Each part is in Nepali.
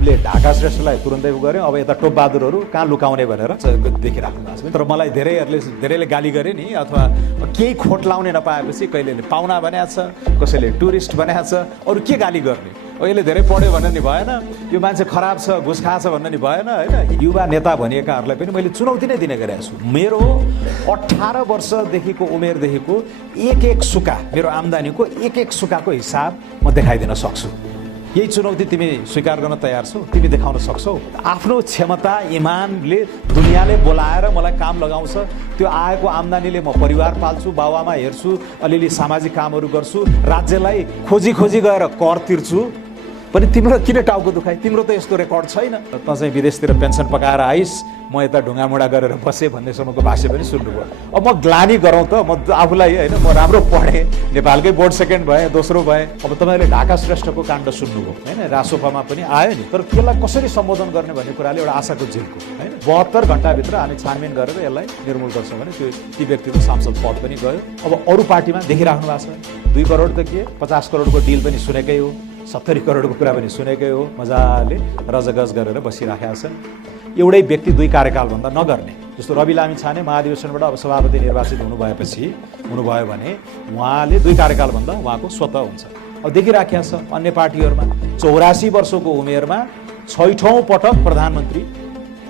हामीले ढाका श्रेष्ठलाई तुरुन्तै गऱ्यौँ, अब यता टोपबहादुरहरू कहाँ लुकाउने भनेर देखिराख्नु भएको छ। तर मलाई धेरैले गाली गरे नि, अथवा केही खोट लाउने नपाएपछि कहिलेले पाहुना बनाएको छ, कसैले टुरिस्ट बनाएको छ, अरू के गाली गर्ने। अहिले धेरै पढ्यो भन्ने नि भएन, यो मान्छे खराब छ, घुस खाछ भन्ने नि भएन होइन। युवा नेता भनिएकाहरूलाई पनि मैले चुनौती नै दिने गरेको छु। मेरो 18 वर्षदेखिको उमेरदेखिको एक सुका, मेरो आम्दानीको एक सुकाको हिसाब म देखाइदिन सक्छु। यही चुनौती तिमी स्वीकार गर्न तयार छौ? तिमी देखाउन सक्छौ? आफ्नो क्षमता इमानले दुनियाँले बोलाएर मलाई काम लगाउँछ, त्यो आएको आम्दानीले म परिवार पाल्छु, बाबुआमा हेर्छु, अलिअलि सामाजिक कामहरू गर्छु, राज्यलाई खोजी गएर कर तिर्छु, पनि तिम्रो किन टाउको दुखाइ? तिम्रो त यस्तो रेकर्ड छैन। त चाहिँ विदेशतिर पेन्सन पकाएर आइस, म यता ढुङ्गामुढा गरेर बसेँ भन्नेसम्मको भाष्य पनि सुन्नुभयो। अब म ग्लानी गरौँ त, म आफूलाई होइन, म राम्रो पढेँ, नेपालकै बोर्ड सेकेन्ड भएँ, दोस्रो भएँ। अब तपाईँले ढाका श्रेष्ठको काण्ड सुन्नुभयो होइन, रासोपामा पनि आयो नि। तर त्यसलाई कसरी सम्बोधन गर्ने भन्ने कुराले एउटा आशाको झिल्को होइन। 72 घण्टाभित्र हामी छानबिन गरेर यसलाई निर्मूल गर्छौँ भने त्यो व्यक्तिको सांसद पद पनि गयो। अब अरू पार्टीमा देखिराख्नु भएको छ, 2 करोड त के, 50 करोडको डिल पनि सुनेकै हो, 70 करोडको कुरा पनि सुनेकै हो। मजाले रजगज गरेर बसिराखेका छन्। एउटै व्यक्ति 2 कार्यकालभन्दा नगर्ने, जस्तो रवि लामिछाने महाधिवेशनबाट अब सभापति निर्वाचित हुनुभयो भने उहाँले 2 कार्यकालभन्दा उहाँको स्वतः हुन्छ। अब देखिराखेका छ अन्य पार्टीहरूमा 84 वर्षको उमेरमा 6औं पटक प्रधानमन्त्री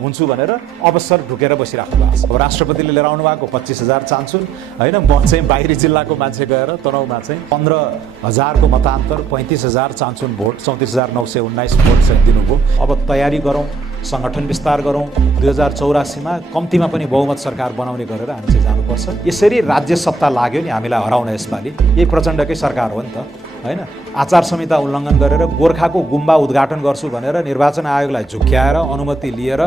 हुन्छु भनेर अवसर ढुकेर बसिराख्नु भएको छ। अब राष्ट्रपतिले लिएर आउनु भएको 25,000 चान्सुन होइन, म चाहिँ बाहिरी जिल्लाको मान्छे गएर तनहुमा चाहिँ 15,000 को मतान्तर 35,000 चान्सुन भोट, 34,919 भोट चाहिँ दिनुभयो। अब तयारी गरौँ, सङ्गठन विस्तार गरौँ, 2084मा कम्तीमा पनि बहुमत सरकार बनाउने गरेर हामी चाहिँ जानुपर्छ। यसरी राज्य सत्ता लाग्यो नि हामीलाई हराउन यसपालि, यही प्रचण्डकै सरकार हो नि त होइन। आचार संहिता उल्लङ्घन गरेर गोर्खाको गुम्बा उद्घाटन गर्छु भनेर निर्वाचन आयोगलाई झुक्क्याएर अनुमति लिएर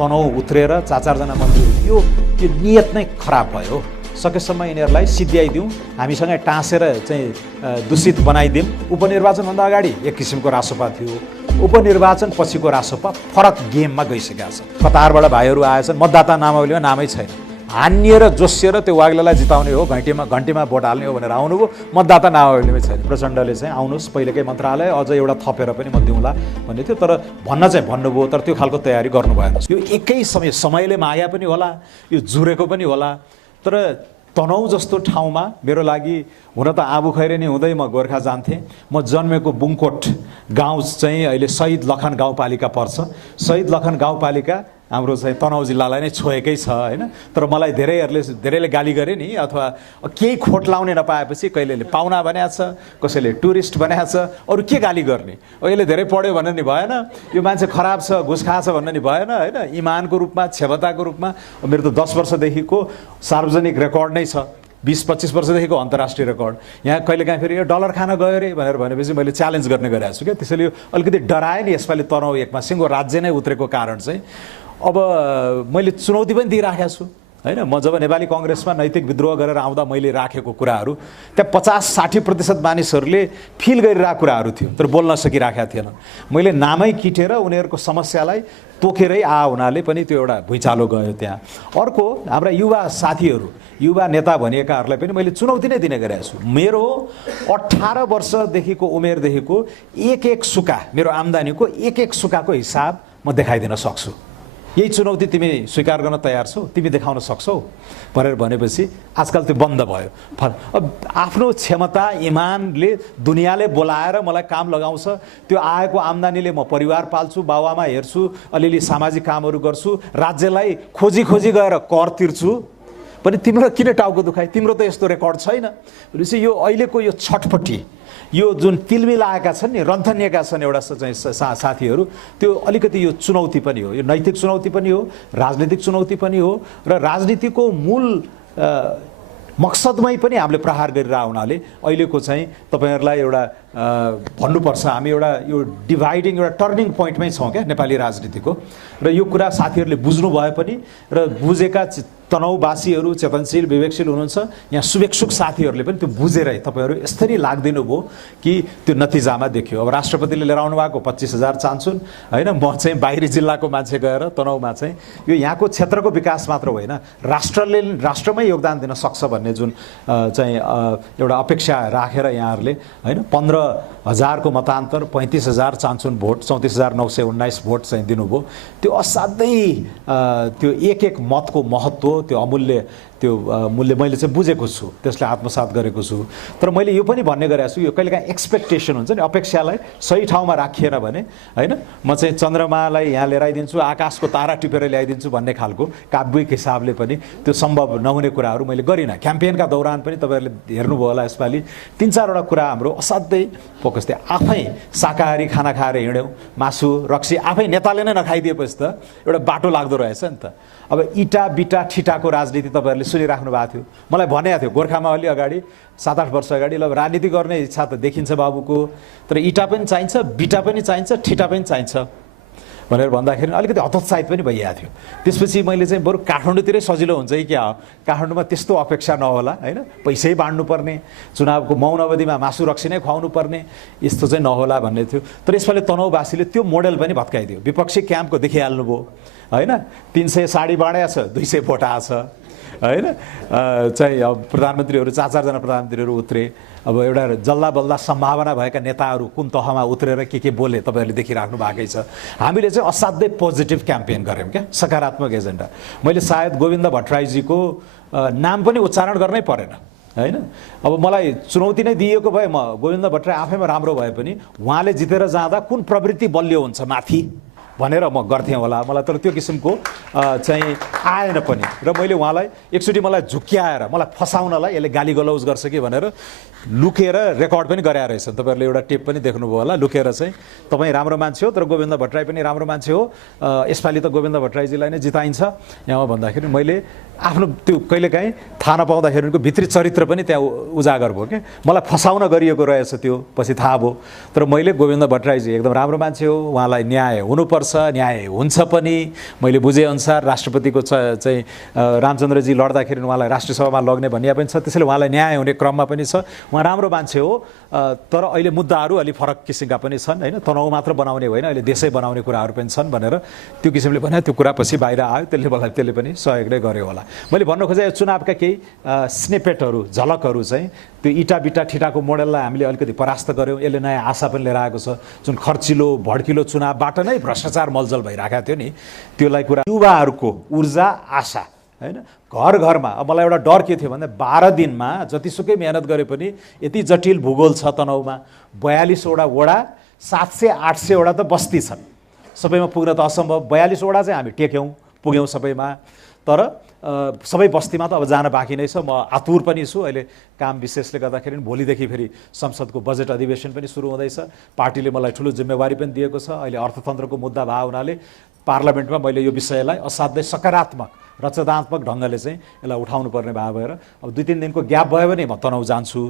तनहुँ उत्रेर 4 जना मन्त्री, यो नियत नै खराब भयो। सकेसम्म यिनीहरूलाई सिद्ध्याइदिउँ, हामीसँगै टाँसेर चाहिँ दूषित बनाइदिउँ। उपनिर्वाचनभन्दा अगाडि एक किसिमको रासोपा थियो, उपनिर्वाचन पछिको रासोपा फरक गेममा गइसकेका छ। कतारबाट भाइहरू आएछन्, मतदाता नामावलीमा नामै छैन, हानिएर जोसिएर त्यो वाग्लेलाई जिताउने हो, घन्टीमा भोट हाल्ने हो भनेर आउनुभयो, मतदाता नामावलीमै छैन। प्रचण्डले चाहिँ आउनुहोस् पहिलेकै मन्त्रालय, अझ एउटा थपेर पनि म दिउँला भन्ने थियो, तर भन्नुभयो, तर त्यो खालको तयारी गर्नु भएन। यो एकै समयले माया पनि होला, यो जुरेको पनि होला। तर तनहुँ जस्तो ठाउँमा मेरो लागि हुन त आबु खैरेनी हुँदै म गोर्खा जान्थेँ। म जन्मेको बुङकोट गाउँ चाहिँ अहिले शहीद लखन गाउँपालिका पर्छ। शहीद लखन गाउँपालिका हाम्रो चाहिँ तनहुँ जिल्लालाई नै छोएकै छ होइन। तर मलाई धेरैले गाली गरे नि, अथवा केही खोट लाउने नपाएपछि कहिलेले पाहुना बनाएको छ, कसैले टुरिस्ट बनाएको छ, अरू के गाली गर्ने। अहिले धेरै पढ्यो भन्ने नि भएन, यो मान्छे खराब छ, घुस खाछ भन्ने नि भएन होइन। इमानको रूपमा, क्षमताको रूपमा मेरो त 10 वर्षदेखिको सार्वजनिक रेकर्ड नै छ, 20-25 वर्षदेखिको अन्तर्राष्ट्रिय रेकर्ड। यहाँ कहिलेकाहीँ फेरि यो डलर खान गयो रे भनेपछि मैले च्यालेन्ज गर्ने गरेको छु क्या। त्यसैले यो अलिकति डराए नि यसपालि तनहुँ एकमा सिङ्गो राज्य नै उत्रेको कारण चाहिँ। अब मैले चुनौती पनि दिइराखेको छु होइन। म जब नेपाली कङ्ग्रेसमा नैतिक विद्रोह गरेर आउँदा मैले राखेको कुराहरू त्यहाँ 50-60% मानिसहरूले फिल गरिरहेको कुराहरू थियो, तर बोल्न सकिराखेका थिएन। मैले नामै किटेर उनीहरूको समस्यालाई तोकेरै हुनाले पनि त्यो एउटा भुइँचालो गयो त्यहाँ। अर्को हाम्रा युवा साथीहरू, युवा नेता भनिएकाहरूलाई पनि मैले चुनौती नै दिने गरेको छु। मेरो 18 वर्षदेखिको उमेरदेखिको एक सुका, मेरो आम्दानीको एक सुकाको हिसाब म देखाइदिन सक्छु। यही चुनौती तिमी स्वीकार गर्न तयार छौ? तिमी देखाउन सक्छौ भनेर भनेपछि आजकल त्यो बन्द भयो। अब आफ्नो क्षमता इमानले दुनियाँले बोलाएर मलाई काम लगाउँछ, त्यो आएको आम्दानीले म परिवार पाल्छु, बाबुआमा हेर्छु, अलिअलि सामाजिक कामहरू गर्छु, राज्यलाई खोजी गएर कर तिर्छु, पनि तिम्रो किन टाउको दुखाइ? तिम्रो त यस्तो रेकर्ड छैन। भनेपछि यो अहिलेको यो छटपट्टि, यो जुन तिलमिलाएका छन् नि, रन्थनिएका छन् एउटा चाहिँ साथीहरू, त्यो अलिकति यो चुनौती पनि हो, यो नैतिक चुनौती पनि हो, राजनीतिक चुनौती पनि हो। र राजनीतिको मूल मकसदमै पनि हामीले प्रहार गरिरहेको हुनाले अहिलेको चाहिँ तपाईँहरूलाई एउटा भन्नुपर्छ, हामी एउटा यो डिभाइडिङ, एउटा टर्निङ पोइन्टमै छौँ क्या नेपाली राजनीतिको। र यो कुरा साथीहरूले बुझ्नु भए पनि र बुझेका तनहुँवासीहरू चेतनशील विवेकशील हुनुहुन्छ, यहाँ शुभेच्छुक साथीहरूले पनि त्यो बुझेरै तपाईँहरू यसरी लाग्दिनु भयो कि त्यो नतिजामा देखियो। अब राष्ट्रपतिले लिएर आउनु भएको 25,000 चान्सुन होइन, म चाहिँ बाहिरी जिल्लाको मान्छे गएर तनहुँमा चाहिँ यो यहाँको क्षेत्रको विकास मात्र होइन, राष्ट्रमै योगदान दिन सक्छ भन्ने जुन चाहिँ एउटा अपेक्षा राखेर यहाँहरूले होइन 15 17,000को मतान्तर 35,000 चान्चुन भोट 34,919 भोट चाहिँ दिनुभयो। त्यो असाध्यै त्यो एक मतको महत्त्व, त्यो अमूल्य त्यो मूल्य मैले चाहिँ बुझेको छु, त्यसलाई आत्मसात गरेको छु। तर मैले यो पनि भन्ने गरेको छु, यो कहिलेकाहीँ एक्सपेक्टेसन हुन्छ नि, अपेक्षालाई सही ठाउँमा राखिएन भने होइन, म चाहिँ चन्द्रमालाई यहाँ लिएर आइदिन्छु, आकाशको तारा टिपेर ल्याइदिन्छु भन्ने खालको काव्यिक हिसाबले पनि त्यो सम्भव नहुने कुराहरू मैले गरिनँ। क्याम्पेनका दौरान पनि तपाईँहरूले हेर्नुभयो होला, यसपालि 3-4वटा कुरा हाम्रो असाध्यै फोकस थियो। आफै शाकाहारी खाना खाएर हिँड्यौँ, मासु रक्सी आफै नेताले नै नखाइदिएपछि त एउटा बाटो लाग्दो रहेछ नि त। अब इटा बिटा ठिटाको राजनीति तपाईँहरूले सुनिराख्नु भएको थियो। मलाई भनेको थियो गोर्खामा अलि अगाडि 7-8 वर्ष अगाडि, ल राजनीति गर्ने इच्छा त देखिन्छ बाबुको, तर इटा पनि चाहिन्छ, बिटा पनि चाहिन्छ, ठिटा पनि चाहिन्छ भनेर भन्दाखेरि अलिकति हतोत्साहित पनि भइरहेको थियो। त्यसपछि मैले चाहिँ बरु काठमाडौँतिरै सजिलो हुन्छ कि क्या हो, काठमाडौँमा त्यस्तो अपेक्षा नहोला होइन, पैसै बाँड्नुपर्ने, चुनावको मौन अवधिमा मासु रक्सी नै खुवाउनु पर्ने, यस्तो चाहिँ नहोला भन्ने थियो। तर यसपालि तनहुँवासीले त्यो मोडेल पनि भत्काइदियो। विपक्षी क्याम्पको देखिहाल्नुभयो होइन, 300 साडी बाँडेको छ, 200 भोट आएको छ होइन, चाहिँ अब प्रधानमन्त्रीहरू 4-4 जना प्रधानमन्त्रीहरू उत्रे। अब एउटा जल्दा बल्दा सम्भावना भएका नेताहरू कुन तहमा उत्रेर के बोले तपाईँहरूले देखिराख्नु भएकै छ। हामीले चाहिँ असाध्यै पोजिटिभ क्याम्पेन गऱ्यौँ क्या, सकारात्मक एजेन्डा। मैले सायद गोविन्द भट्टराईजीको नाम पनि उच्चारण गर्नै परेन होइन। अब मलाई चुनौती नै दिएको भए म गोविन्द भट्टराई आफैमा राम्रो भए पनि उहाँले जितेर जाँदा कुन प्रवृत्ति बलियो हुन्छ माथि भनेर म गर्थेँ होला मलाई, तर त्यो किसिमको चाहिँ आएन पनि। र मैले उहाँलाई एकचोटि मलाई झुक्क्याएर मलाई फसाउनलाई यसले गाली गलौज गर्छ कि भनेर लुकेर रेकर्ड पनि गराएर रहेछ। तपाईँहरूले एउटा टेप पनि देख्नुभयो होला, लुकेर चाहिँ तपाईँ राम्रो मान्छे हो तर गोविन्द भट्टराई पनि राम्रो मान्छे हो, यसपालि त गोविन्द भट्टराईजीलाई नै जिताइन्छ यहाँ भन्दाखेरि मैले आफ्नो त्यो कहिलेकाहीँ थाहा नपाउँदाखेरिको भित्री चरित्र पनि त्यहाँ उजागर भयो क्या, मलाई फसाउन गरिएको रहेछ त्यो पछि थाहा भयो। तर मैले गोविन्द भट्टराईजी एकदम राम्रो मान्छे हो, उहाँलाई न्याय हुनुपर्छ, न्याय हुन्छ पनि। मैले बुझेअनुसार राष्ट्रपतिको चाहिँ रामचन्द्रजी लड्दाखेरि उहाँलाई राष्ट्रिय सभामा लग्ने भनिया पनि छ, त्यसैले उहाँलाई न्याय हुने क्रममा पनि छ, उहाँ राम्रो मान्छे हो। तर अहिले मुद्दाहरू अलि फरक किसिमका पनि छन् होइन, तनाउ मात्र बनाउने होइन, अहिले देशै बनाउने कुराहरू पनि छन् भनेर त्यो किसिमले भने त्यो कुरा पछि बाहिर आयो, त्यसले पनि सहयोग नै गर्यो होला। मैले भन्नु खोजेँ चुनावका केही स्निपेटहरू, झलकहरू चाहिँ त्यो इटा बिटा ठिटाको मोडेललाई हामीले अलिकति परास्त गऱ्यौँ, यसले नयाँ आशा पनि लिएर आएको छ। जुन खर्चिलो भड्किलो चुनावबाट नै भ्रष्टाचार मलजल भइरहेको थियो नि, त्यसलाई कुरा युवाहरूको ऊर्जा आशा होइन, घर घरमा। अब मलाई एउटा डर के थियो भने 12 दिनमा जतिसुकै मेहनत गरे पनि यति जटिल भूगोल छ तनहुँमा, 42वटा वडा, 700-800 वटा त बस्ती छन्, सबैमा पुग्न त असम्भव। 42 वडा चाहिँ हामी पुग्यौँ सबैमा, तर सबै बस्तीमा त अब जान बाँकी नै छ। म आतुर पनि छु, अहिले काम विशेषले गर्दाखेरि भोलिदेखि फेरि संसदको बजेट अधिवेशन पनि सुरु हुँदैछ, पार्टीले मलाई ठुलो जिम्मेवारी पनि दिएको छ। अहिले अर्थतन्त्रको मुद्दा भएको हुनाले पार्लियामेन्टमा मैले यो विषयलाई असाध्यै सकारात्मक रचनात्मक ढङ्गले चाहिँ यसलाई उठाउनु पर्ने भए भएर अब 2-3 दिनको ग्याप भयो भने म तनहुँ जान्छु,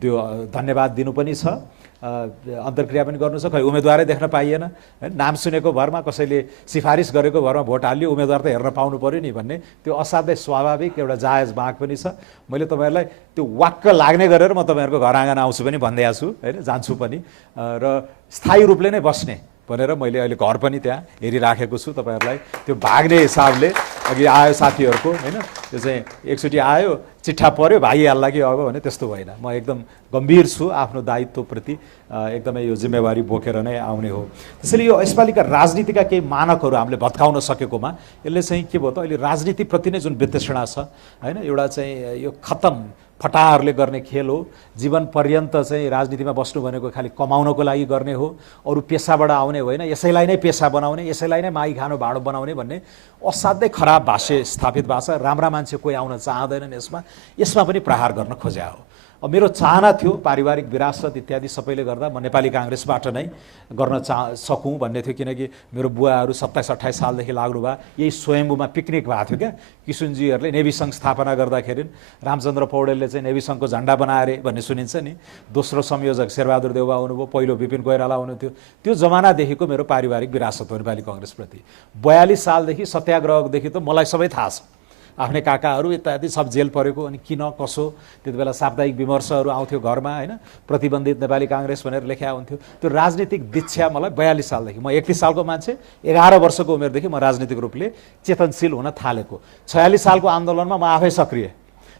त्यो धन्यवाद दिनु पनि छ, अन्तर्क्रिया पनि गर्नु छ। खै उम्मेदवारै देख्न पाइएन होइन, नाम सुनेको भरमा, कसैले सिफारिस गरेको भरमा भोट हाल्यो, उम्मेदवार त हेर्न पाउनु पर्यो नि भन्ने त्यो असाध्यै स्वाभाविक एउटा जायज माग पनि छ। मैले तपाईँहरूलाई त्यो वाक्क लाग्ने गरेर म तपाईँहरूको घर आँगन आउँछु पनि भन्दैछु छु होइन, जान्छु पनि, र स्थायी रूपले नै बस्ने भनेर मैले अहिले घर पनि त्यहाँ हेरिराखेको छु। तपाईँहरूलाई त्यो भाग्ने हिसाबले अघि आयो साथीहरूको होइन, त्यो चाहिँ एकचोटि आयो चिट्ठा पऱ्यो भागिहाल्ला कि अब भने त्यस्तो भएन। म एकदम गम्भीर छु आफ्नो दायित्वप्रति, एकदमै यो जिम्मेवारी बोकेर नै आउने हो। त्यसैले यो यसपालिका राजनीतिका केही मानकहरू हामीले भत्काउन सकेकोमा यसले चाहिँ के भयो त, अहिले राजनीतिप्रति नै जुन वितृष्णा छ होइन, एउटा चाहिँ यो खतम फटाहरूले गर्ने खेल हो, जीवन पर्यन्त चाहिँ राजनीतिमा बस्नु भनेको खालि कमाउनको लागि गर्ने हो, अरू पेसाबाट आउने होइन, यसैलाई नै पेसा बनाउने, यसैलाई नै मागी खानु भाँडो बनाउने भन्ने असाध्यै खराब भाष्य स्थापित भएको छ। राम्रा मान्छे कोही आउन चाहँदैनन् यसमा पनि प्रहार गर्न खोज्या हो। अब मेरो चाहना थियो पारिवारिक विरासत इत्यादि सबैले गर्दा म नेपाली काङ्ग्रेसबाट नै गर्न सकौँ भन्ने थियो, किनकि मेरो बुवाहरू 27-28 सालदेखि लाग्नुभयो, यही स्वयम्भूमा पिकनिक भएको थियो क्या। किशुनजीहरूले नेभी सङ्घ स्थापना गर्दाखेरि रामचन्द्र पौडेलले चाहिँ नेभी सङ्घको झन्डा बनाए भन्ने सुनिन्छ नि, दोस्रो संयोजक शेरबहादुर देउवा हुनुभयो, पहिलो विपिन कोइराला हुनुहुन्थ्यो। त्यो जमानादेखिको मेरो पारिवारिक विरासत हो नेपाली काङ्ग्रेसप्रति। 42 सालदेखि सत्याग्रहदेखि त मलाई सबै थाहा छ, आफ्नै काकाहरू इत्यादि सब जेल परेको, अनि किन कसो त्यति बेला साप्ताहिक विमर्शहरू आउँथ्यो घरमा होइन, प्रतिबन्धित नेपाली काङ्ग्रेस भनेर लेख्या हुन्थ्यो। त्यो राजनीतिक दीक्षा मलाई 42 सालदेखि, म 31 सालको मान्छे, 11 वर्षको उमेरदेखि म राजनीतिक रूपले चेतनशील हुन थालेको। 46 सालको आन्दोलनमा म आफै सक्रिय,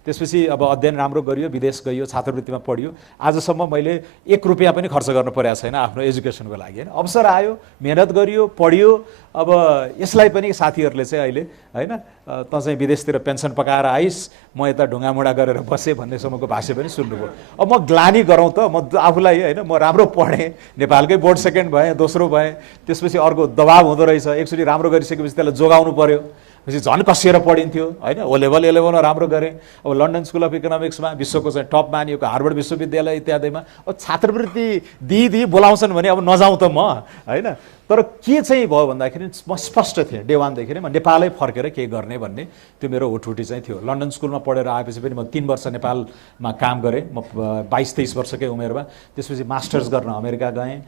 त्यसपछि अब अध्ययन राम्रो गरियो, विदेश गइयो, छात्रवृत्तिमा पढियो। आजसम्म मैले 1 रुपियाँ पनि खर्च गर्नु परेको छैन आफ्नो एजुकेसनको लागि हैन। अवसर आयो, मेहनत गरियो, पढियो। अब यसलाई पनि साथीहरूले चाहिँ अहिले हैन त चाहिँ विदेशतिर पेन्सन पकाएर आइस, म यता ढुङ्गामुढा गरेर बसेँ भन्नेसम्मको भाष्य पनि सुन्नुभयो। अब म ग्लानी गरौँ त, म आफूलाई हैन म राम्रो पढेँ, नेपालकै बोर्ड सेकेन्ड भएँ, दोस्रो भएँ, त्यसपछि अर्को दबाब हुँदो रहेछ, एकचोटि राम्रो गरिसकेपछि त्यसलाई जोगाउनु पर्यो, पछि झन् कसिएर पढिन्थ्यो हैन। ओ लेभल ए लेभलमा राम्रो गरेँ। अब लन्डन स्कुल अफ इकोनोमिक्समा विश्वको चाहिँ टप मानिएको हार्वर्ड विश्वविद्यालय इत्यादिमा अब छात्रवृत्ति दिई बोलाउँछन् भने अब नजाउँ त म हैन। तर के चाहिँ भयो भन्दाखेरि म स्पष्ट थिएँ डे वानदेखि नै, म नेपालै फर्केर के गर्ने भन्ने त्यो मेरो हुटहुटी चाहिँ थियो। लन्डन स्कुलमा पढेर आएपछि पनि म 3 वर्ष नेपालमा काम गरेँ, म 22-23 वर्षकै उमेरमा। त्यसपछि मास्टर्स गर्न अमेरिका गएँ,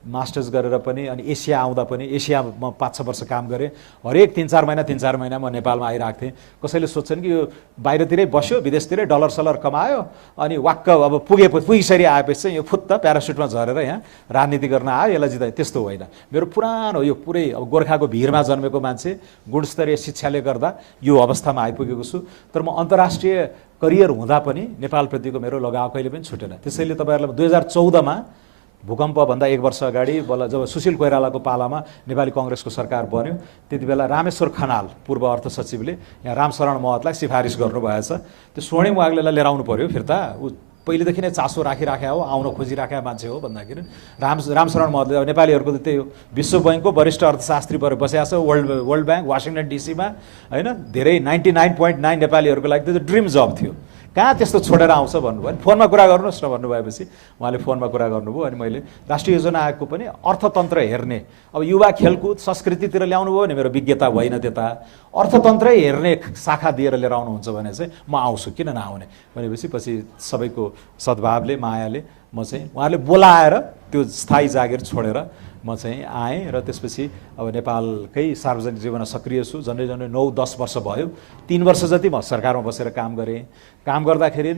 मास्टर्स गरेर पनि अनि एसिया आउँदा पनि एसियामा 5-6 वर्ष काम गरेँ। हरेक 3-4 महिना म नेपालमा आइरहेको थिएँ। कसैले सोध्छन् कि यो बाहिरतिरै बस्यो, विदेशतिरै डलर सलर कमायो, अनि वाक्क अब पुगिसरी आएपछि चाहिँ यो फुत्त प्यारासुटमा झरेर यहाँ राजनीति गर्न आयो, यसलाई जितायो, त्यस्तो होइन। मेरो पुरानो यो पुरै अब गोर्खाको भिरमा जन्मेको मान्छे, गुणस्तरीय शिक्षाले गर्दा यो अवस्थामा आइपुगेको छु। तर म अन्तर्राष्ट्रिय करियर हुँदा पनि नेपालप्रतिको मेरो लगाव कहिले पनि छुटेन। त्यसैले तपाईँहरूलाई 2014मा भूकम्पभन्दा 1 वर्ष अगाडि बल्ल जब सुशील कोइरालाको पालामा नेपाली कङ्ग्रेसको सरकार बन्यो, त्यति बेला रामेश्वर खनाल पूर्व अर्थ सचिवले यहाँ रामशरण महतलाई सिफारिस गर्नुभएछ। त्यो स्वर्णिम वाग्लेलाई लिएर आउनु पर्यो फिर्ता, ऊ पहिलेदेखि नै चासो राखिराख्या हो, आउन खोजिराख्या मान्छे हो भन्दाखेरि रामशरण महतले अब नेपालीहरूको त त्यही हो, विश्व बैङ्कको वरिष्ठ अर्थशास्त्री भएर बसेको छ, वर्ल्ड ब्याङ्क वासिङटन डीसीमा हैन। धेरै 99.9 नेपालीहरूको लागि त्यो ड्रिम जब थियो। कहाँ त्यस्तो छोडेर आउँछ भन्नुभयो। अनि फोनमा कुरा गर्नुहोस् न भन्नुभएपछि उहाँले फोनमा कुरा गर्नुभयो। अनि मैले राष्ट्रिय योजना आयोगको पनि अर्थतन्त्र हेर्ने, अब युवा खेलकुद संस्कृतितिर ल्याउनु भयो भने मेरो विज्ञता होइन, त्यता अर्थतन्त्रै हेर्ने शाखा दिएर लिएर आउनुहुन्छ भने चाहिँ म आउँछु, किन नआउने भनेपछि पछि सबैको सद्भावले मायाले म चाहिँ उहाँले बोलाएर त्यो स्थायी जागिर छोडेर म चाहिँ आएँ। र त्यसपछि अब नेपालकै सार्वजनिक जीवनमा सक्रिय छु। झन्डै 9-10 वर्ष भयो। 3 वर्ष जति म सरकारमा बसेर काम गरेँ। काम गर्दाखेरि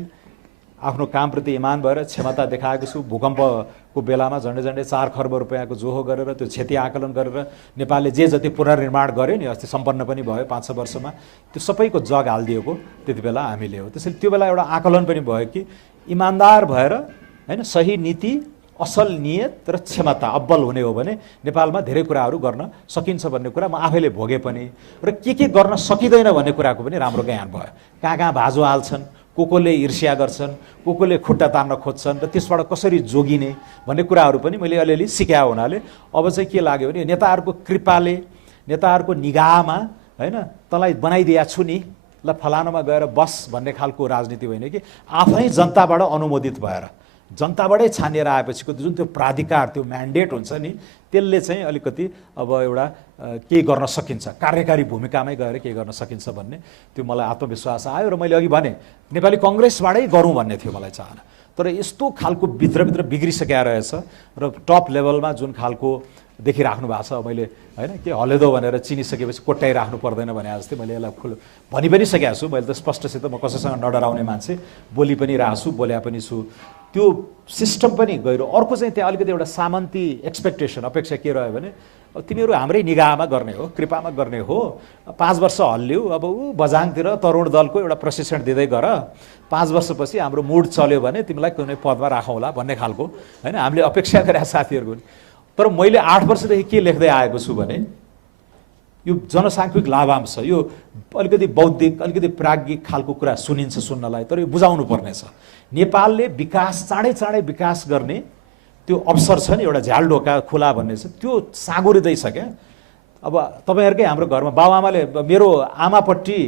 आफ्नो कामप्रति इमान भएर क्षमता देखाएको छु। भूकम्पको बेलामा झन्डै 4 खर्ब रुपियाँको जोहो गरेर त्यो क्षति आकलन गरेर नेपालले जे जति पुनर्निर्माण गर्यो नि, अस्ति सम्पन्न पनि भयो 5-6 वर्षमा, त्यो सबैको जग हालिदिएको त्यति बेला हामीले हो। त्यसैले त्यो बेला एउटा आकलन पनि भयो कि इमान्दार भएर हैन, सही नीति, असल नियत र क्षमता अब्बल हुने हो भने नेपालमा धेरै कुराहरू गर्न सकिन्छ भन्ने कुरा म आफैले भोगे पनि। र के गर्न सकिँदैन भन्ने कुराको पनि राम्रो ज्ञान भयो। कहाँ भाजो हाल्छन्, कोले ईर्ष्या गर्छन्, कोले खुट्टा तान्न खोज्छन्, र त्यसबाट कसरी जोगिने भन्ने कुराहरू पनि मैले अलिअलि सिकायो हुनाले अब चाहिँ के लाग्यो भने नेताहरूको कृपाले, नेताहरूको निगाहमा हैन तँलाई बनाइदिया छु नि, ल फलानामा गएर बस भन्ने खालको राजनीति होइन कि आफै जनताबाट अनुमोदित भएर जनताबाटै छानिएर आएपछिको जुन त्यो प्राधिकार, त्यो म्यान्डेट हुन्छ नि, त्यसले चाहिँ अलिकति अब एउटा केही गर्न सकिन्छ, कार्यकारी भूमिकामै गएर केही गर्न सकिन्छ भन्ने त्यो मलाई आत्मविश्वास आयो। र मैले अघि भने नेपाली कङ्ग्रेसबाटै गरौँ भन्ने थियो मलाई चाहना। तर यस्तो खालको भित्रभित्र बिग्रिसकेको रहेछ र टप लेभलमा जुन खालको देखिराख्नु भएको छ, मैले होइन के हलेदो भनेर चिनिसकेपछि कोट्याइराख्नु पर्दैन भने जस्तै मैले यसलाई भनि पनि सकेको छु। मैले त स्पष्टसित म कसैसँग नडराउने मान्छे, बोली पनि रहेको छु, बोल्या पनि छु। त्यो सिस्टम पनि गहिरो। अर्को चाहिँ त्यहाँ अलिकति एउटा सामन्ती एक्सपेक्टेसन, अपेक्षा के रह्यो भने तिमीहरू हाम्रै निगाहमा गर्ने हो, कृपामा गर्ने हो, 5 वर्ष हल्लियो, अब ऊ बझाङतिर तरुण दलको एउटा प्रशिक्षण दिँदै गर, 5 वर्षपछि हाम्रो मुड चल्यो भने तिमीलाई कुनै पदमा राखौँला भन्ने खालको होइन हामीले अपेक्षा गरेका साथीहरूको। तर मैले 8 वर्षदेखि के लेख्दै आएको छु भने यो जनसाङ्ख्यिक लाभांश, यो अलिकति बौद्धिक, अलिकति प्राज्ञिक खालको कुरा सुनिन्छ सुन्नलाई, तर यो बुझाउनु पर्नेछ। नेपालले विकास चाँडै विकास गर्ने त्यो अवसर छ नि, एउटा झ्यालढोका खुला भन्ने छ, त्यो साँगुरिँदैछ क्या। अब तपाईँहरूकै हाम्रो घरमा बाबुआमाले, मेरो आमापट्टि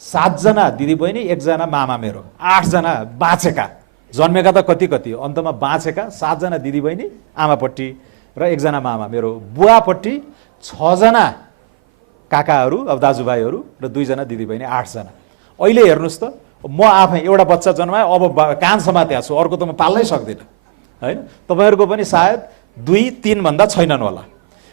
7 जना दिदीबहिनी, 1 जना मामा, मेरो 8 जना बाँचेका, जन्मेका त कति अन्तमा बाँचेका 7 जना दिदीबहिनी आमापट्टि र 1 जना मामा, मेरो बुवापट्टि 6 जना काकाहरू, अब दाजुभाइहरू र 2 जना दिदीबहिनी, 8 जना। अहिले हेर्नुहोस् त, म आफै एउटा बच्चा जन्माएँ, अब कान समात्या छु, अर्को त म पाल्नै सक्दिनँ होइन। तपाईँहरूको पनि सायद 2-3 भन्दा छैनन् होला।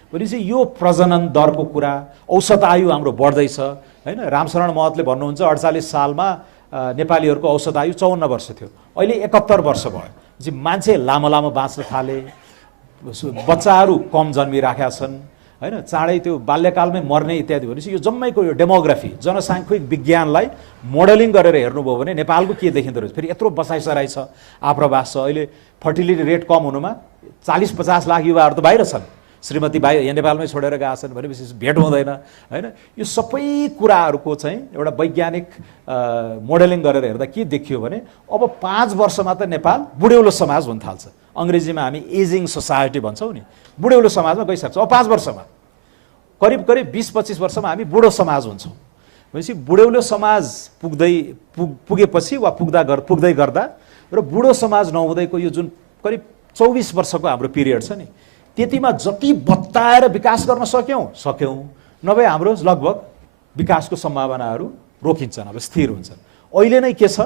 भनेपछि यो प्रजनन दरको कुरा, औसत आयु हाम्रो बढ्दैछ होइन। रामशरण महतले भन्नुहुन्छ 48 सालमा नेपालीहरूको औसत आयु 54 वर्ष थियो, अहिले 71 वर्ष भयो। मान्छे लामो बाँच्न थाले, बच्चाहरू कम जन्मिराखेका छन् हैन, चाँडै त्यो बाल्यकालमै मर्ने इत्यादि भनेपछि यो जम्मैको यो डेमोग्राफी जनसाङ्ख्यिक विज्ञानलाई मोडलिङ गरेर हेर्नुभयो भने नेपालको के देखिँदो रहेछ। फेरि यत्रो बसाइसराइ छ, आप्रवास छ, अहिले फर्टिलिटी रेट कम हुनुमा 40-50 लाख युवाहरू त बाहिर छन्, श्रीमती बाहिर यहाँ नेपालमै छोडेर गएका छन् भनेपछि भेट हुँदैन हैन। यो सबै कुराहरूको चाहिँ एउटा वैज्ञानिक मोडलिङ गरेर हेर्दा के देखियो भने अब 5 वर्षमा त नेपाल बुढेउलो समाज हुन थाल्छ। अङ्ग्रेजीमा हामी एजिङ सोसाइटी भन्छौँ नि, बुढेउलो समाजमा गइसक्छ। अब 5 वर्षमा करिब 20-25 वर्षमा हामी बुढो समाज हुन्छौँ भनेपछि बुढेउलो समाज पुगेपछि वा पुग्दै गर्दा र बुढो समाज नहुँदैको यो जुन करिब 24 वर्षको हाम्रो पिरियड छ नि, त्यतिमा जति बत्ताएर विकास गर्न सक्यौँ नभए हाम्रो लगभग विकासको सम्भावनाहरू रोकिन्छन्, अब स्थिर हुन्छन्। अहिले नै के छ,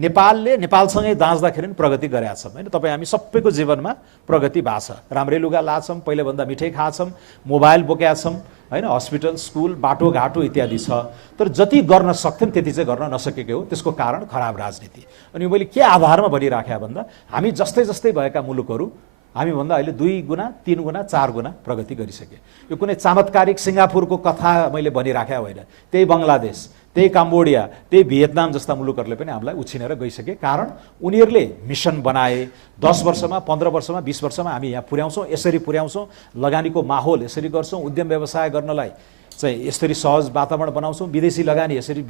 नेपालसँगै दाँच्दाखेरि पनि प्रगति गरेका छौँ होइन। तपाईँ हामी सबैको जीवनमा प्रगति भएको छ। राम्रै लुगा लाछौँ, पहिलेभन्दा मिठै खाछौँ, मोबाइल बोकेका छौँ होइन, हस्पिटल, स्कुल, बाटोघाटो इत्यादि छ। तर जति गर्न सक्थ्यौँ त्यति चाहिँ गर्न नसकेको हो। त्यसको कारण खराब राजनीति। अनि मैले के आधारमा भनिराखेँ भन्दा हामी जस्तै भएका मुलुकहरू हामीभन्दा अहिले 2 गुणा, 3 गुणा, 4 गुणा प्रगति गरिसके। यो कुनै चमत्कारिक सिङ्गापुरको कथा मैले भनिराखेँ होइन। त्यही बङ्गलादेश, त्यही कम्बोडिया, त्यही भियतनाम जस्ता मुलुकहरूले पनि हामीलाई उछिनेर गइसके। कारण उनीहरूले मिसन बनाए, 10 वर्षमा, 15 वर्षमा, 20 वर्षमा हामी यहाँ पुर्याउँछौँ, यसरी पुर्याउँछौँ, लगानीको माहौल यसरी गर्छौँ, उद्यम व्यवसाय गर्नलाई चाहिँ यसरी सहज वातावरण बनाउँछौँ, विदेशी लगानी यसरी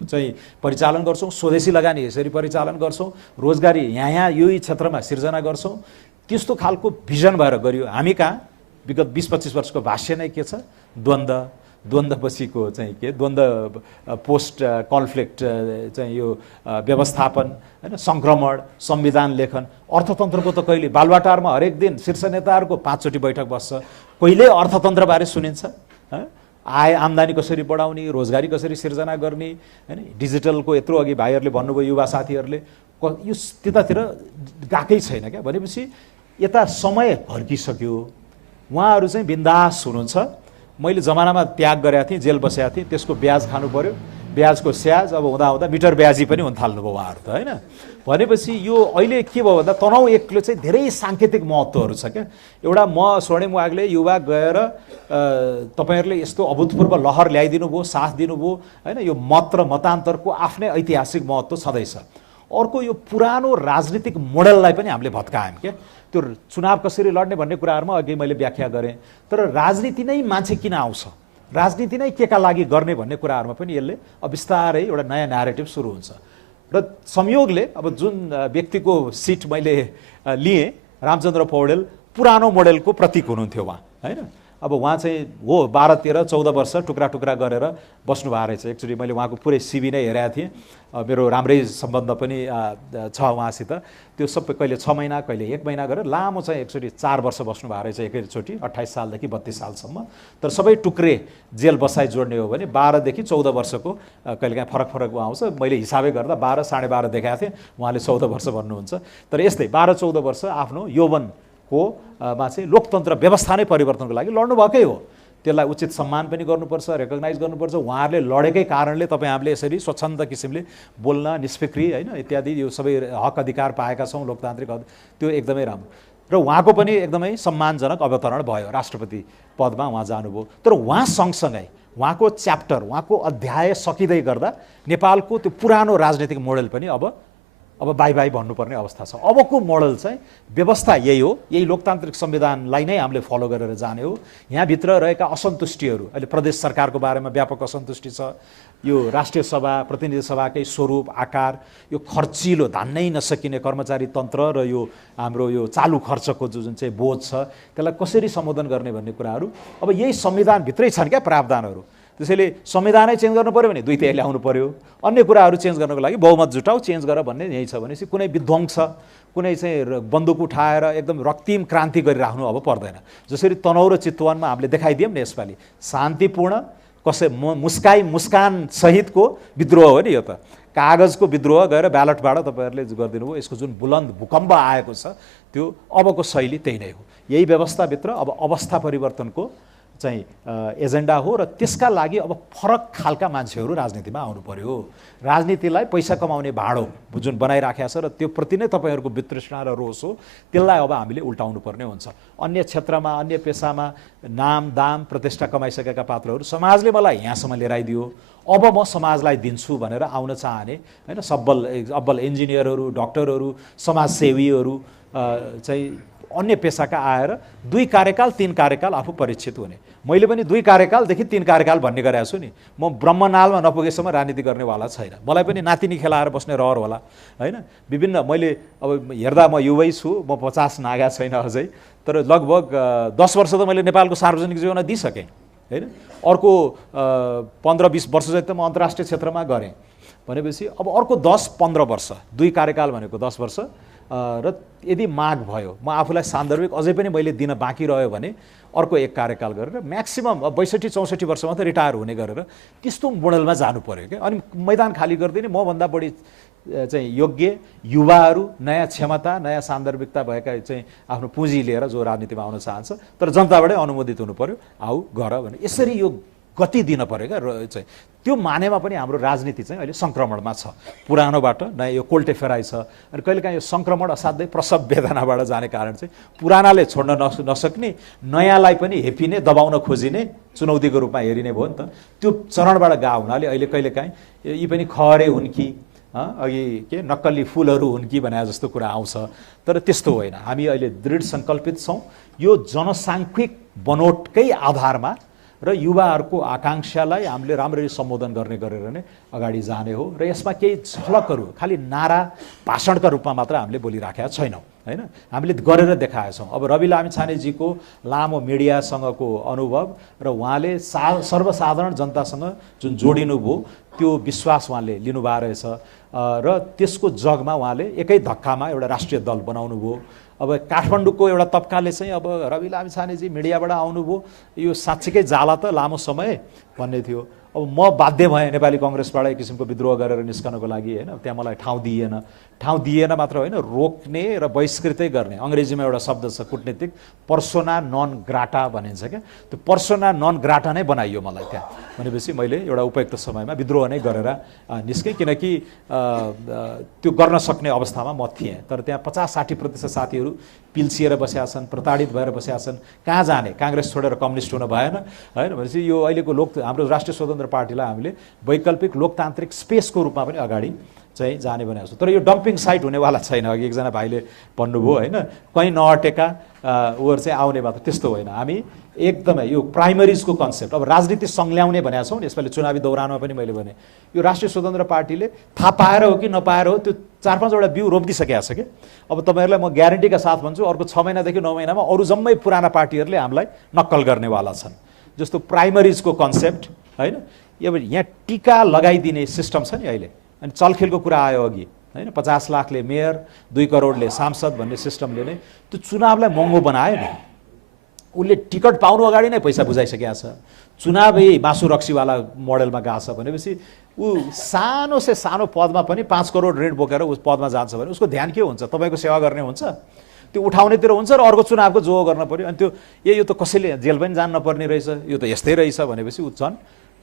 चाहिँ परिचालन गर्छौँ, स्वदेशी लगानी यसरी परिचालन गर्छौँ, रोजगारी यहाँ यही क्षेत्रमा सिर्जना गर्छौँ। त्यस्तो खालको भिजन भएर गरियो। हामी कहाँ विगत 20-25 वर्षको भाष्य नै के छ, द्वन्द्वपछिको चाहिँ के, द्वन्द्व पोस्ट कन्फ्लिक्ट चाहिँ यो व्यवस्थापन होइन, सङ्क्रमण, संविधान लेखन, अर्थतन्त्रको त कहिले बालुवाटारमा हरेक दिन शीर्ष नेताहरूको 5 चोटि बैठक बस्छ, कहिले अर्थतन्त्रबारे सुनिन्छ। आय आम्दानी कसरी बढाउने, रोजगारी कसरी सिर्जना गर्ने होइन, डिजिटलको यत्रो अघि भाइहरूले भन्नुभयो, युवा साथीहरूले यो त्यतातिर गएकै छैन क्या। भनेपछि यता समय फर्किसक्यो, उहाँहरू चाहिँ बिन्दास हुनुहुन्छ। मैले जमानामा त्याग गरेका थिएँ, जेल बसेका थिएँ, त्यसको ब्याज खानु पर्यो, ब्याजको स्याज अब हुँदा मिटर ब्याजी पनि हुन थाल्नुभयो उहाँहरू त होइन। भनेपछि यो अहिले के भयो भन्दा तनाउ एकले चाहिँ धेरै साङ्केतिक महत्त्वहरू छ क्या। एउटा स्वर्णिम वाग्ले युवा गएर तपाईँहरूले यस्तो अभूतपूर्व लहर ल्याइदिनु भयो, साथ दिनुभयो होइन। यो मत र मतान्तरको आफ्नै ऐतिहासिक महत्त्व छँदैछ। अर्को यो पुरानो राजनीतिक मोडललाई पनि हामीले भत्कायौँ क्या। त्यो चुनाव कसरी लड्ने भन्ने कुराहरूमा अघि मैले व्याख्या गरेँ। तर राजनीति नै मान्छे किन आउँछ, राजनीति नै केका लागि गर्ने भन्ने कुराहरूमा पनि यसले अब बिस्तारै एउटा नयाँ न्यारेटिभ सुरु हुन्छ। र संयोगले अब जुन व्यक्तिको सिट मैले लिएँ, रामचन्द्र पौडेल पुरानो मोडेलको प्रतीक हुनुहुन्थ्यो उहाँ होइन। अब उहाँ चाहिँ हो 12-13-14 वर्ष टुक्रा टुक्रा गरेर बस्नु भएको रहेछ। एक्चुअली मैले उहाँको पुरै सिभी नै हेरेको थिएँ, मेरो राम्रै सम्बन्ध पनि छ उहाँसित। त्यो सबै कहिले 6 महिना कहिले 1 महिना गरेर लामो चाहिँ एक्चुअली 4 वर्ष बस्नु भएको रहेछ एकैचोटि, 28 सालदेखि 32 सालसम्म। तर सबै टुक्रे जेल बसाइ जोड्ने हो भने 12देखि 14 वर्षको कहिलेकाहीँ फरक आउँछ। मैले हिसाबै गर्दा 12 साढे 12 देखाएको थिएँ, उहाँले 14 वर्ष भन्नुहुन्छ। तर यस्तै 12-14 वर्ष आफ्नो यौवनको मा चाहिँ लोकतन्त्र व्यवस्था नै परिवर्तनको लागि लड्नु भएकै हो। त्यसलाई उचित सम्मान पनि गर्नुपर्छ, रेकग्नाइज गर्नुपर्छ। उहाँहरूले लडेकै कारणले तपाईँ हामीले यसरी स्वच्छन्द किसिमले बोल्न, निष्फिक्री होइन इत्यादि यो सबै हक अधिकार पाएका छौँ लोकतान्त्रिक, त्यो एकदमै राम्रो। र उहाँको पनि एकदमै सम्मानजनक अवतरण भयो, राष्ट्रपति पदमा उहाँ जानुभयो। तर उहाँ सँगसँगै उहाँको च्याप्टर, उहाँको अध्याय सकिँदै गर्दा नेपालको त्यो पुरानो राजनीतिक मोडल पनि अब बाई भन्नुपर्ने अवस्था छ। अबको मोडल चाहिँ व्यवस्था यही हो, यही लोकतान्त्रिक संविधानलाई नै हामीले फलो गरेर जाने हो। यहाँभित्र रहेका असन्तुष्टिहरू, अहिले प्रदेश सरकारको बारेमा व्यापक असन्तुष्टि छ। यो राष्ट्रिय सभा, प्रतिनिधि सभाकै स्वरूप, आकार, यो खर्चिलो धान्नै नसकिने कर्मचारी तन्त्र र यो हाम्रो यो चालु खर्चको जुन चाहिँ बोझ छ त्यसलाई कसरी सम्बोधन गर्ने भन्ने कुराहरू अब यही संविधानभित्रै छन् क्या प्रावधानहरू। त्यसैले संविधानै चेन्ज गर्नु पर्यो भने 2 तिहाई ल्याउनु पर्यो। अन्य कुराहरू चेन्ज गर्नको लागि बहुमत जुटाऊ, चेन्ज गर भन्ने यही छ। भनेपछि कुनै विध्वंस, कुनै चाहिँ बन्दुक उठाएर एकदम रक्तिम क्रान्ति गरिराख्नु अब पर्दैन। जसरी तनहुँ र चितवनमा हामीले देखाइदियौँ नि, यसपालि शान्तिपूर्ण मुस्कान सहितको विद्रोह हो नि यो त। कागजको विद्रोह गएर ब्यालटबाट तपाईँहरूले गरिदिनु भयो। यसको जुन बुलन्द भूकम्प आएको छ त्यो अबको शैली त्यही नै हो। यही व्यवस्थाभित्र अब अवस्था परिवर्तनको चाहिँ एजेन्डा हो र त्यसका लागि अब फरक खालका मान्छेहरू राजनीतिमा आउनु पर्यो। राजनीतिलाई पैसा कमाउने भाँडो जुन बनाइराखेको छ र त्यो प्रति नै तपाईँहरूको वितृष्णा र रोष हो, त्यसलाई अब हामीले उल्टाउनु पर्ने हुन्छ। अन्य क्षेत्रमा अन्य पेसामा नाम दाम प्रतिष्ठा कमाइसकेका पात्रहरू समाजले मलाई यहाँसम्म लिएर आइदियो, अब म समाजलाई दिन्छु भनेर आउन चाहने हैन अब्बल इन्जिनियरहरू, डक्टरहरू, समाजसेवीहरू चाहिँ अन्य पेसाका आएर 2 कार्यकाल 3 कार्यकाल आफू परीक्षित हुने। मैले पनि 2 कार्यकालदेखि 3 कार्यकाल भन्ने गरेको छु नि। म ब्रह्मनालमा नपुगेसम्म राजनीति गर्नेवाला छैन। मलाई पनि नातिनी खेलाएर बस्ने रहर होला हैन। विभिन्न मैले अब हेर्दा म युवै छु, म 50 नागा छैन अझै, तर लगभग 10 वर्ष त मैले नेपालको सार्वजनिक जीवनमा दिइसकेँ हैन। अर्को 15-20 वर्ष चाहिँ त म अन्तर्राष्ट्रिय क्षेत्रमा गरेँ भनेपछि अब अर्को 10-15 वर्ष 2 कार्यकाल भनेको 10 वर्ष र यदि माग भयो, म आफूलाई सान्दर्भिक अझै पनि मैले दिन बाँकी रह्यो भने अर्को 1 कार्यकाल गरेर म्याक्सिमम 62-64 वर्षमा त रिटायर हुने गरेर त्यस्तो मोडलमा जानु पर्यो क्या। अनि मैदान खाली गरिदिने मभन्दा बढी चाहिँ योग्य युवाहरू, नयाँ क्षमता, नयाँ सान्दर्भिकता भएका चाहिँ आफ्नो पुँजी लिएर जो राजनीतिमा आउन चाहन्छ तर जनताबाटै अनुमोदित हुनु पर्यो, आऊ गर भने यसरी यो गति दिन पर्यो क्या चाहिँ। त्यो मानेमा पनि हाम्रो राजनीति चाहिँ अहिले सङ्क्रमणमा छ। पुरानोबाट नयाँ यो कोल्टे फेराइ छ अनि कहिलेकाहीँ यो सङ्क्रमण असाध्यै प्रसव वेदनाबाट जाने कारण चाहिँ पुरानाले छोड्न नसक्ने, नयाँलाई पनि हेपिने, दबाउन खोजिने, चुनौतीको रूपमा हेरिने भयो नि त। त्यो चरणबाट गएको हुनाले अहिले कहिलेकाहीँ यी पनि खरे हुन् कि अघि के नक्कली फुलहरू हुन् कि भने जस्तो कुरा आउँछ, तर त्यस्तो होइन। हामी अहिले दृढ सङ्कल्पित छौँ यो जनसाङ्ख्यिक बनोटकै आधारमा र युवाहरूको आकाङ्क्षालाई हामीले राम्ररी सम्बोधन गर्ने गरेर नै अगाडि जाने हो। र यसमा केही झलकहरू खालि नारा भाषणका रूपमा मात्र हामीले बोलिराखेका छैनौँ हैन, हामीले गरेर देखाएका छौँ। अब रवि लामिछानेजीको लामो मिडियासँगको अनुभव र उहाँले सर्वसाधारण जनतासँग जुन जोडिनु भयो त्यो विश्वास उहाँले लिनुभएको रहेछ र त्यसको जगमा उहाँले एकै धक्कामा एउटा राष्ट्रिय दल बनाउनु भयो। अब काठमाडौँको एउटा तबकाले चाहिँ अब रवि लामिछानेजी मिडियाबाट आउनुभयो, यो साँच्चीकै जाला त लामो समय भन्ने थियो। अब म बाध्य भएँ नेपाली कङ्ग्रेसबाट एक किसिमको विद्रोह गरेर निस्कनको लागि हैन। त्यहाँ मलाई ठाउँ दिएन मात्र होइन, रोक्ने र बहिष्कृतै गर्ने। अङ्ग्रेजीमा एउटा शब्द छ कुटनीतिक, पर्सोना नन ग्राटा भनिन्छ क्या। त्यो पर्सोना नन ग्राटा नै बनाइयो मलाई त्यहाँ। भनेपछि मैले एउटा उपयुक्त समयमा विद्रोह नै गरेर निस्केँ, किनकि त्यो गर्न सक्ने अवस्थामा म थिएँ। तर त्यहाँ 50-60% साथीहरू पिल्सिएर बसेका छन्, प्रताडित भएर बसेका छन्। कहाँ जाने? काङ्ग्रेस छोडेर कम्युनिस्ट हुन भएन हैन। भनेपछि यो अहिलेको हाम्रो राष्ट्रिय स्वतन्त्र पार्टीलाई हामीले वैकल्पिक लोकतान्त्रिक स्पेसको रूपमा पनि अगाडि चाहिँ जाने भनेको छु। तर यो डम्पिङ साइट हुनेवाला छैन। अघि एकजना भाइले भन्नुभयो होइन, कहीँ नअटेका उहरू चाहिँ आउने मात्र, त्यस्तो होइन। हामी एकदमै यो प्राइमरिजको कन्सेप्ट, अब राजनीति सङ्ल्याउने भनेको छौँ नि, यसपालि चुनावी दौरानमा पनि मैले भने यो राष्ट्रिय स्वतन्त्र पार्टीले थाहा पाएर हो कि नपाएर हो त्यो 4-5वटा बिउ रोपिदिइसकेको छ क्या। अब तपाईँहरूलाई म ग्यारेन्टीका साथ भन्छु अर्को 6 महिनादेखि 9 महिनामा अरू जम्मै पुराना पार्टीहरूले हामीलाई नक्कल गर्नेवाला छन्। जस्तो प्राइमरिजको कन्सेप्ट होइन, यहाँ टिका लगाइदिने सिस्टम छ नि अहिले। अनि चलखेलको कुरा आयो अघि हैन, 50 लाखले मेयर, 2 करोडले सांसद भन्ने सिस्टमले नै त्यो चुनावलाई महँगो बनायो नि। उसले टिकट पाउनु अगाडि नै पैसा बुझाइसकेको छ। चुनावै मासु रक्सीवाला मोडलमा गएको छ भनेपछि ऊ सानो से सानो पदमा पनि 5 करोड ऋण बोकेर उस पदमा जान्छ भने उसको ध्यान के हुन्छ? तपाईँको सेवा गर्ने हुन्छ, त्यो उठाउनेतिर हुन्छ र अर्को चुनावको जो गर्न पर्यो। अनि त्यो यो त कसैले जेल पनि जान नपर्ने रहेछ, यो त यस्तै रहेछ भनेपछि ऊ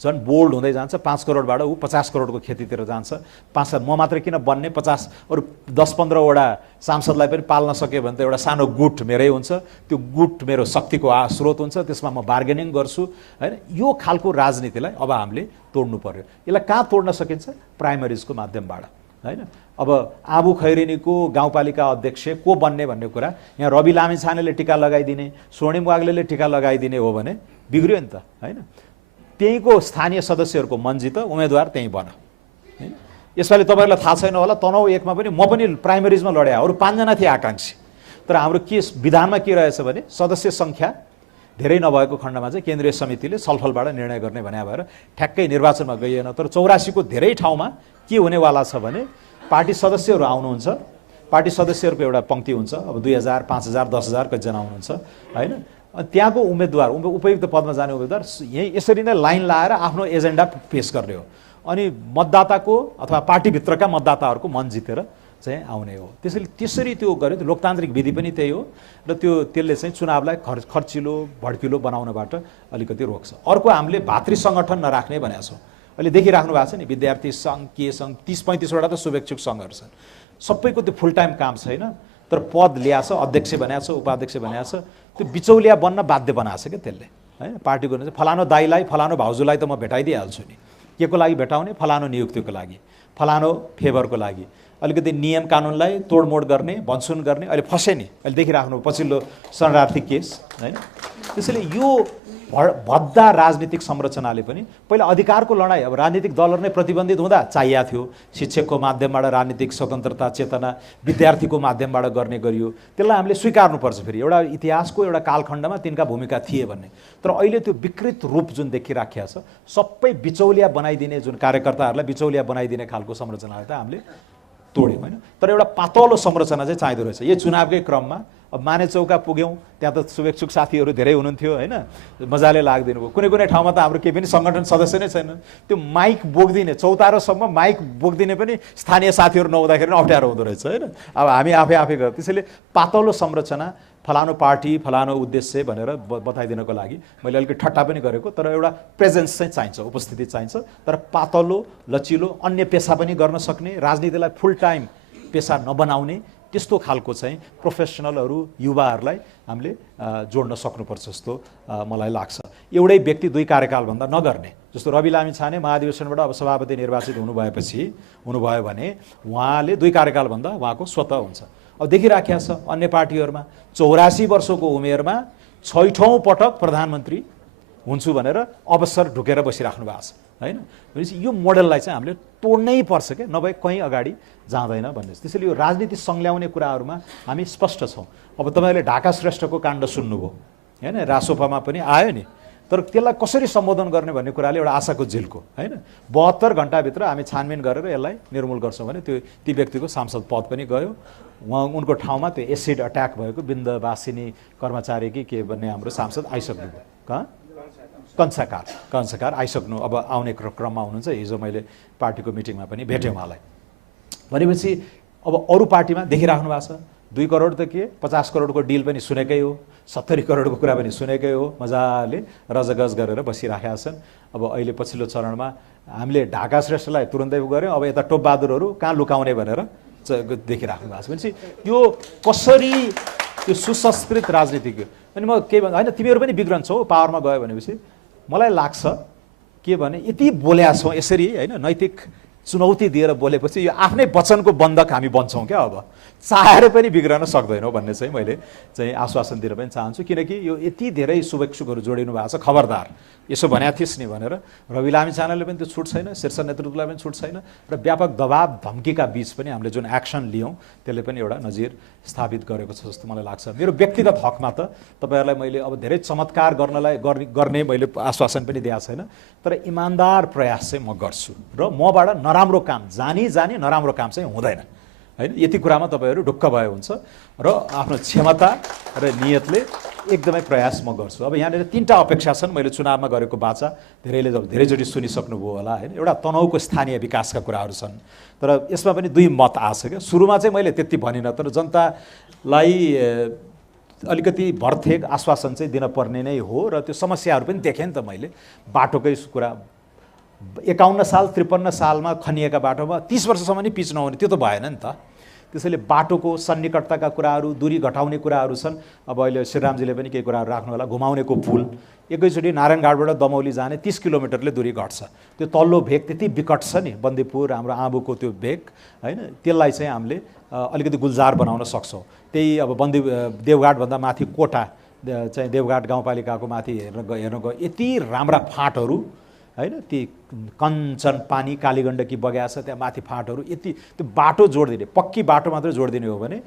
झन् बोल्ड हुँदै जान्छ। 5 करोडबाट ऊ 50 करोडको खेतीतिर जान्छ। 5 म मात्र किन बन्ने, 50 अरू 10-15वटा सांसदलाई पनि पाल्न सक्यो भने त एउटा सानो गुट मेरै हुन्छ। त्यो गुट मेरो शक्तिको स्रोत हुन्छ, त्यसमा म बार्गेनिङ गर्छु हैन। यो खालको राजनीतिलाई अब हामीले तोड्नु पर्यो। यसलाई कहाँ तोड्न सकिन्छ? प्राइमरिजको माध्यमबाट हैन। अब आबु खैरेनीको गाउँपालिका अध्यक्ष को बन्ने भन्ने कुरा, यहाँ रवि लामिछानेले टिका लगाइदिने, स्वर्णिम वाग्लेले टिका लगाइदिने हो भने बिग्रियो नि त हैन। त्यहीँको स्थानीय सदस्यहरूको मन जित, उम्मेदवार त्यहीँ बन हैन। यसपालि तपाईँहरूलाई थाहा छैन होला, तनहु 1 मा पनि म पनि प्राइमरिजमा लडे, अरू 5 जना थिए आकाङ्क्षी। तर हाम्रो के विधानमा के रहेछ भने सदस्य सङ्ख्या धेरै नभएको खण्डमा चाहिँ केन्द्रीय समितिले छलफलबाट निर्णय गर्ने भन्ने भएर ठ्याक्कै निर्वाचनमा गइएन। तर 84 को धेरै ठाउँमा के हुनेवाला छ भने पार्टी सदस्यहरू आउनुहुन्छ, पार्टी सदस्यहरूको एउटा पङ्क्ति हुन्छ। अब 2000, 5000, 10000 कतिजना आउनुहुन्छ हैन। अनि त्यहाँको उम्मेदवार उपयुक्त पदमा जाने उम्मेदवार यही यसरी नै लाइन लाएर आफ्नो एजेन्डा पेश गर्ने हो। अनि मतदाताको अथवा पार्टीभित्रका मतदाताहरूको मन जितेर चाहिँ आउने हो। त्यसरी त्यो गर्यो। त्यो लोकतान्त्रिक विधि पनि त्यही हो र त्यसले चाहिँ चुनावलाई खर्चिलो भड्किलो बनाउनबाट अलिकति रोक्छ। अर्को हामीले भातृ सङ्गठन नराख्ने भनेको छौँ। अहिले देखिराख्नु भएको छ नि, विद्यार्थी सङ्घ के सङ्घ 30-35वटा त शुभेच्छुक सङ्घहरू छन्। सबैको त्यो फुल टाइम काम छैन, तर पद ल्याएको छ, अध्यक्ष बनाएको छ, उपाध्यक्ष बनाएको छ, त्यो बिचौलिया बन्न बाध्य बनाएको छ क्या त्यसले, होइन। पार्टीको चाहिँ फलानो दाइलाई फलानो भाउजूलाई त म भेटाइदिइहाल्छु नि, के को लागि भेटाउने, फलानो नियुक्तिको लागि, फलानो फेभरको लागि, अलिकति नियम कानुनलाई तोडमोड गर्ने, भनसुन गर्ने। अहिले फसे नि, अहिले देखिराख्नु पछिल्लो शरणार्थी केस, होइन। त्यसैले यो भद्दा राजनीतिक संरचनाले पनि पहिला अधिकारको लडाइँ, अब राजनीतिक दलहरू नै प्रतिबन्धित हुँदा चाहिएको थियो, शिक्षकको माध्यमबाट राजनीतिक स्वतन्त्रता चेतना विद्यार्थीको माध्यमबाट गर्ने गरियो। त्यसलाई हामीले स्वीकार्नुपर्छ। फेरि एउटा इतिहासको एउटा कालखण्डमा तिनका भूमिका थिए भन्ने। तर अहिले त्यो विकृत रूप जुन देखिराखेको छ, सबै बिचौलिया बनाइदिने, जुन कार्यकर्ताहरूलाई बिचौलिया बनाइदिने खालको संरचनालाई त हामीले तोड्यौँ, होइन। तर एउटा पातलो संरचना चाहिँ चाहिँदो रहेछ। यो चुनावकै क्रममा अब मानेचौका पुग्यौँ, त्यहाँ त शुभेच्छुक साथीहरू धेरै हुनुहुन्थ्यो, होइन। मजाले लाग्दिनु भयो। कुनै ठाउँमा त हाम्रो केही पनि सङ्गठन सदस्य नै छैन। त्यो माइक बोक्दिने, चौतारोसम्म माइक बोक्दिने पनि स्थानीय साथीहरू नहुँदाखेरि अप्ठ्यारो हुँदो रहेछ, होइन। अब हामी आफै गयो। त्यसैले पातलो संरचना, फलानु पार्टी फलानु उद्देश्य भनेर बताइदिनको लागि मैले अलिकति ठट्टा पनि गरेको। तर एउटा प्रेजेन्स चाहिँ चाहिन्छ, उपस्थिति चाहिन्छ। तर पातलो लचिलो, अन्य पेसा पनि गर्न सक्ने, राजनीतिलाई फुल टाइम पेसा नबनाउने, त्यस्तो खालको चाहिँ प्रोफेसनलहरू, युवाहरूलाई हामीले जोड्न सक्नुपर्छ जस्तो मलाई लाग्छ। एउटै व्यक्ति 2 कार्यकालभन्दा नगर्ने। जस्तो रवि लामिछाने महाधिवेशनबाट अब सभापति निर्वाचित हुनुभयो भने उहाँले 2 कार्यकालभन्दा उहाँको स्वतः हुन्छ। अब देखिराखेको छ अन्य पार्टीहरूमा 84 वर्षको उमेरमा 6औं पटक प्रधानमन्त्री हुन्छु भनेर अवसर ढुकेर बसिराख्नु भएको छ, होइन। भनेपछि यो मोडललाई चाहिँ हामीले तोड्नै पर्छ क्या, नभए कहीँ अगाडि जाँदैन भन्ने। त्यसैले यो राजनीति सङ्ल्याउने कुराहरूमा हामी स्पष्ट छौँ। अब तपाईँहरूले ढाका श्रेष्ठको काण्ड सुन्नुभयो, होइन। रासोपामा पनि आयो नि, तर त्यसलाई कसरी सम्बोधन गर्ने भन्ने कुराले एउटा आशाको झिल्को, होइन। 72 घन्टाभित्र हामी छानबिन गरेर यसलाई निर्मूल गर्छौँ भने ती व्यक्तिको सांसद पद पनि गयो। उनको ठाउँमा त्यो एसिड अट्याक भएको बिन्दवासिनी कर्मचारी कि के भन्ने हाम्रो सांसद आइसक्नुभयो, कंसाकार आइसक्नु, अब आउने क्रममा हुनुहुन्छ। हिजो मैले पार्टीको मिटिङमा पनि भेटेँ उहाँलाई। भनेपछि अब अरू पार्टीमा देखिराख्नु भएको छ 2 करोड त के 50 करोडको डिल पनि सुनेकै हो, 70 करोडको कुरा पनि सुनेकै हो, मजाले रजगज गरेर बसिराखेका छन्। अब अहिले पछिल्लो चरणमा हामीले ढाका श्रेष्ठलाई तुरुन्तै गऱ्यौँ, अब यता टोपबहादुरहरू कहाँ लुकाउने भनेर देखिराख्नु भएको छ। भनेपछि यो कसरी यो सुसंस्कृत राजनीतिक। अनि म के भन्छ, होइन तिमीहरू पनि बिग्रन्छौ पावरमा गयो भनेपछि। मलाई लाग्छ के भने यति बोल्या छौँ यसरी, होइन, नैतिक चुनौती दिएर बोलेपछि यो आफ्नै वचनको बन्धक हामी बन्छौँ क्या। अब चाहेर पनि बिग्रन सक्दैनौँ भन्ने चाहिँ मैले चाहिँ आश्वासन दिन पनि चाहन्छु। किनकि यो यति धेरै शुभेच्छुकहरू जोडिनु भएको छ, खबरदार यसो भनेको थिइस् नि भनेर। रवि लामिछानेले पनि त्यो छुट छैन, शीर्ष नेतृत्वलाई पनि छुट छैन, र व्यापक दबाब धम्कीका बीच पनि हामीले जुन एक्सन लियौँ त्यसले पनि एउटा नजिर स्थापित गरेको छ जस्तो मलाई लाग्छ। मेरो व्यक्तिगत हकमा त तपाईँहरूलाई मैले अब धेरै चमत्कार गर्ने मैले आश्वासन पनि दिएको छैन, तर इमान्दार प्रयास चाहिँ म गर्छु र मबाट नराम्रो काम जानी नराम्रो काम चाहिँ हुँदैन, होइन। यति कुरामा तपाईँहरू ढुक्क भए हुन्छ र आफ्नो क्षमता र नियतले एकदमै प्रयास म गर्छु। अब यहाँनिर 3टा अपेक्षा छन्। मैले चुनावमा गरेको बाचा धेरैचोटि सुनिसक्नुभयो होला, होइन। एउटा तनहुको स्थानीय विकासका कुराहरू छन्, तर यसमा पनि 2 मत आछ क्या। सुरुमा चाहिँ मैले त्यति भनिनँ, तर जनतालाई अलिकति भरथेक आश्वासन चाहिँ दिन पर्ने नै हो, र त्यो समस्याहरू पनि देखेँ नि त मैले। बाटोकै कुरा 51 साल 53 सालमा खनिएका बाटोमा 30 वर्षसम्म नि पिच नहुने, त्यो त भएन नि त। त्यसैले बाटोको सन्निकटताका कुराहरू, दूरी घटाउने कुराहरू छन्। अब अहिले श्रीरामजीले पनि केही कुराहरू राख्नु होला। घुमाउनेको पुल एकैचोटि नारायणघाटबाट दमौली जाने 30 किलोमिटरले दूरी घट्छ। त्यो तल्लो भेग त्यति विकट छ नि, बन्दीपुर हाम्रो आँबुको त्यो भेग, होइन। त्यसलाई चाहिँ हामीले अलिकति गुलजार बनाउन सक्छौँ। त्यही अब देवघाटभन्दा माथि कोटा चाहिँ देवघाट गाउँपालिकाको माथि हेर्न गयो, यति राम्रा फाँटहरू, होइन। ती कञ्चन पानी कालीगण्डकी बग्या छ, त्यहाँ माथि फाँटहरू, यति त्यो बाटो जोडिदिने, पक्की बाटो मात्रै जोडिदिने हो भने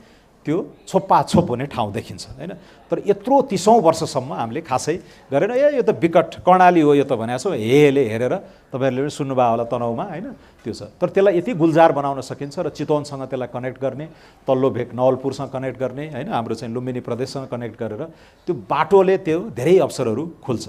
त्यो छोप्पाछोप हुने ठाउँ देखिन्छ, होइन। तर यत्रो 30औं वर्षसम्म हामीले खासै गरेन। यो त विकट कर्णाली हो यो त भनेको छौँ, हेरेर तपाईँहरूले पनि सुन्नुभयो होला तनहुमा, होइन। त्यो छ, तर त्यसलाई यति गुलजार बनाउन सकिन्छ र चितवनसँग त्यसलाई कनेक्ट गर्ने, तल्लो भेग नवलपुरसँग कनेक्ट गर्ने, होइन। हाम्रो चाहिँ लुम्बिनी प्रदेशसँग कनेक्ट गरेर त्यो बाटोले त्यो धेरै अवसरहरू खुल्छ।